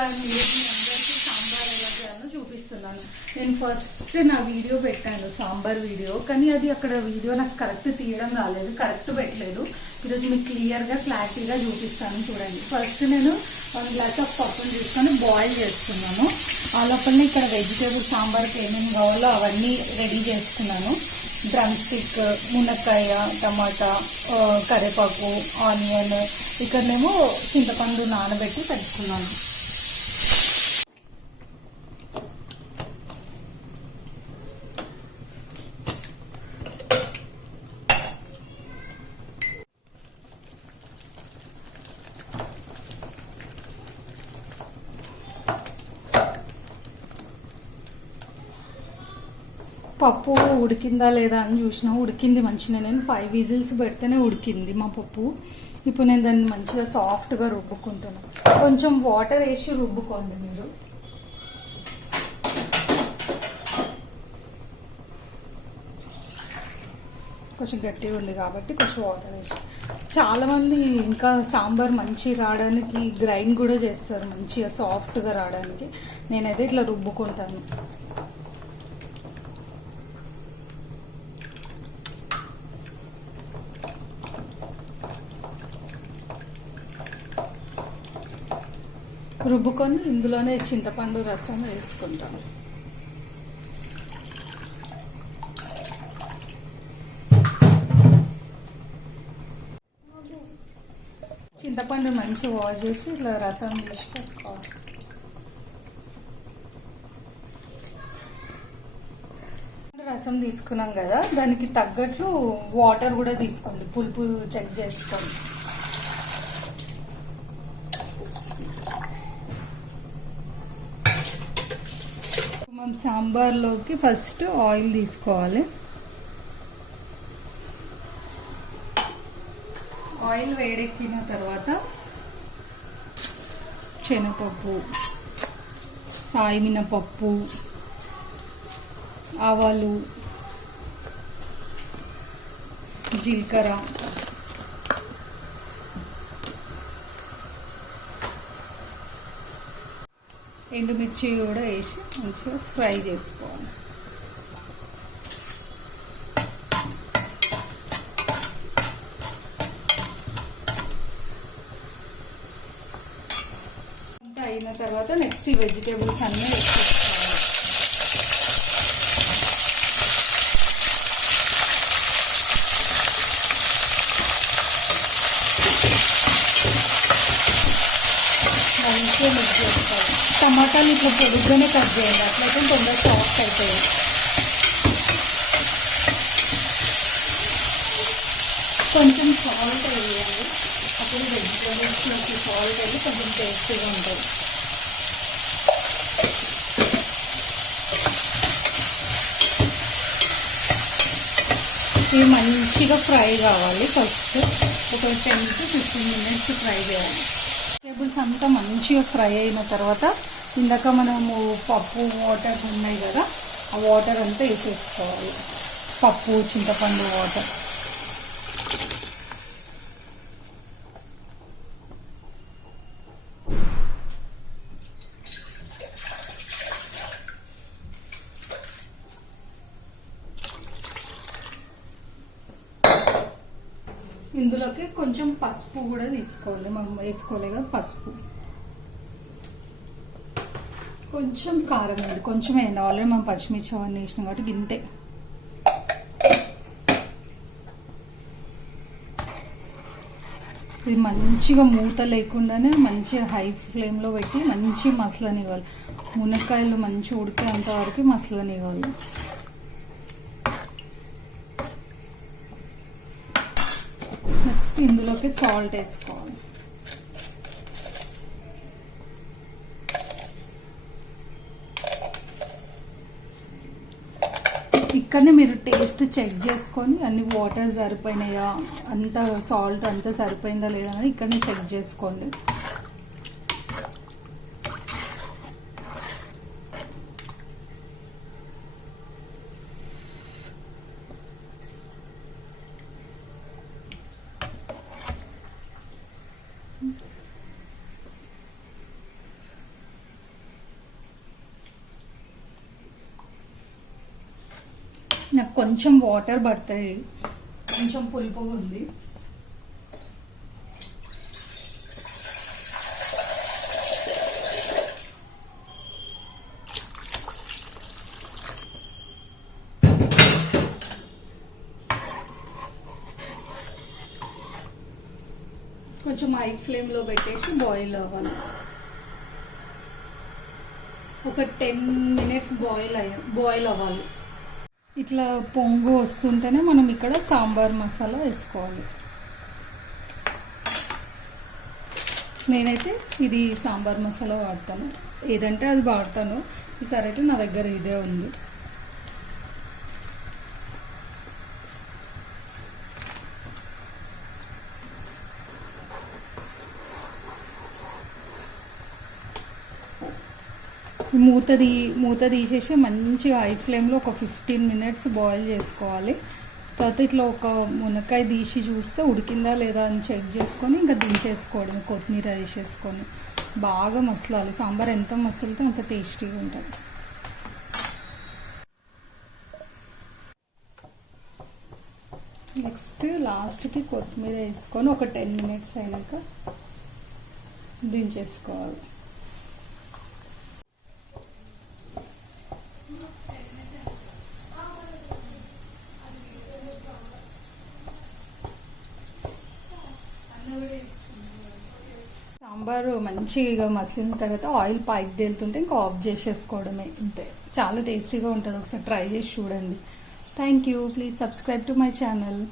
And ఈరోజు మీ అందరికీ సాంబార్ ఎలా చేయాలో చూపిస్తున్నాను. నేను ఫస్ట్ నా వీడియో పెట్టాను, సాంబార్ వీడియో, కానీ అది అక్కడ వీడియో నాకు కరెక్ట్ తీయడం రాలేదు, కరెక్ట్ పెట్టలేదు. ఈరోజు మీకు క్లియర్గా క్లారిటీగా చూపిస్తాను. చూడండి, ఫస్ట్ నేను 1 గ్లాస్ ఆఫ్ పప్పును తీసుకొని బాయిల్ చేస్తున్నాను. ఆ లోపల ఇక్కడ వెజిటేబుల్ సాంబార్కి ఏమేమి కావాలో అవన్నీ రెడీ చేస్తున్నాను. డ్రమ్ స్టిక్, మునక్కాయ, టమాటా, కరివేపాకు, ఆనియన్, ఇక్కడనేమో చింతపండు నానబెట్టి పెట్టుకున్నాను. పప్పు ఉడికిందా లేదా అని చూసినా ఉడికింది మంచిగా. నేను 5 విజిల్స్ పెడితేనే ఉడికింది మా పప్పు. ఇప్పుడు నేను దాన్ని మంచిగా సాఫ్ట్గా రుబ్బుకుంటున్నాను. కొంచెం వాటర్ వేసి రుబ్బుకోండి మీరు. కొంచెం గట్టిగా ఉంది కాబట్టి కొంచెం వాటర్ వేసి. చాలామంది ఇంకా సాంబార్ మంచి రావడానికి గ్రైండ్ కూడా చేస్తారు, మంచిగా సాఫ్ట్గా రావడానికి. నేనైతే ఇట్లా రుబ్బుకుంటాను. రుబ్బుకొని ఇందులోనే చింతపండు రసం వేసుకుంటాను. చింతపండు మంచిగా వాష్ చేసి ఇట్లా రసం తీసి పెట్టుకోవాలి. రసం తీసుకున్నాం కదా, దానికి తగ్గట్లు వాటర్ కూడా తీసుకోండి, పులుపు చెక్ చేసుకోండి. మనం సాంబార్లోకి ఫస్ట్ ఆయిల్ తీసుకోవాలి. ఆయిల్ వేడెక్కిన తర్వాత శనగపప్పు, సాయిమినపప్పు, ఆవాలు, జీలకర్ర, ఎండుమిర్చి కూడా వేసి మంచిగా ఫ్రై చేసుకోవాలి. అంతా అయిన తర్వాత నెక్స్ట్ ఈ వెజిటేబుల్స్ అన్నీ వేసుకోవాలి. మంచిగా మిక్స్ చేసుకోవాలి. టమాటాలు ఇట్లా పొడుగ్గానే కట్ చేయండి, అట్లయితే తొందరగా సాఫ్ట్ అవుతాయి. కొంచెం సాల్ట్ వేయాలి, అప్పుడు వెజిటేబుల్స్లోకి సాల్ట్ వేసి కొంచెం టేస్టీగా ఉంటుంది. ఇవి మంచిగా ఫ్రై కావాలి. ఫస్ట్ ఒక 10 to 15 minutes ఫ్రై చేయాలి. వెజిటేబుల్స్ అంతా మంచిగా ఫ్రై అయిన తర్వాత ఇందాక మనము పప్పు వాటర్ ఉన్నాయి కదా, ఆ వాటర్ అంతా వేసేసుకోవాలి. పప్పు, చింతపండు వాటర్. ఇందులోకి కొంచెం పసుపు కూడా తీసుకోవాలి, మనం వేసుకోలేగా పసుపు. కొంచెం కారం వేయండి, కొంచెం వేయండి. ఆల్రెడీ మనం పచ్చిమిర్చి అవన్నీ వేసినాం కాబట్టి గింతే. ఇది మంచిగా మూత లేకుండానే మంచిగా హై ఫ్లేమ్లో పెట్టి మంచిగా మసలనివ్వాలి. మునక్కాయలు మంచిగా ఉడికేంత వరకు మసలనివ్వాలి. నెక్స్ట్ ఇందులోకి సాల్ట్ వేసుకోవాలి. ఇక్కడనే మీరు టేస్ట్ చెక్ చేసుకొని అన్ని వాటర్ సరిపోయినాయా, అంత సాల్ట్ అంతా సరిపోయిందా లేదా అని ఇక్కడనే చెక్ చేసుకోండి. నాకు కొంచెం వాటర్ పడతాయి, కొంచెం పులుపుగా ఉంది. కొంచెం హై ఫ్లేమ్లో పెట్టేసి బాయిల్ అవ్వాలి. ఒక 10 minutes బాయిల్ అవ్వాలి. ఇట్లా పొంగు వస్తుంటేనే మనం ఇక్కడ సాంబార్ మసాలా వేసుకోవాలి. నేనైతే ఇది సాంబార్ మసాలా వాడతాను, ఏదంటే అది వాడతాను. ఈసారి అయితే నా దగ్గర ఇదే ఉంది. మూత తీసేసి మంచిగా హై ఫ్లేమ్లో ఒక 15 minutes బాయిల్ చేసుకోవాలి. తర్వాత ఇట్లా ఒక మునక్కాయ తీసి చూస్తే ఉడికిందా లేదా అని చెక్ చేసుకొని ఇంకా దించేసుకోవడం, కొత్తిమీర వేసేసుకొని బాగా మసలాలి. సాంబార్ ఎంత మసలితే అంత టేస్టీగా ఉంటుంది. నెక్స్ట్ లాస్ట్కి కొత్తిమీర వేసుకొని ఒక 10 minutes అయినాక దించేసుకోవాలి. సాంబారు మంచిగా మసిలిన తర్వాత ఆయిల్ పైకి తేలుతుంటే ఇంకా ఆఫ్ చేసేసుకోవడమే, అంతే. చాలా టేస్టీగా ఉంటుంది, ఒకసారి ట్రై చేసి చూడండి. Thank you. Please subscribe to my channel.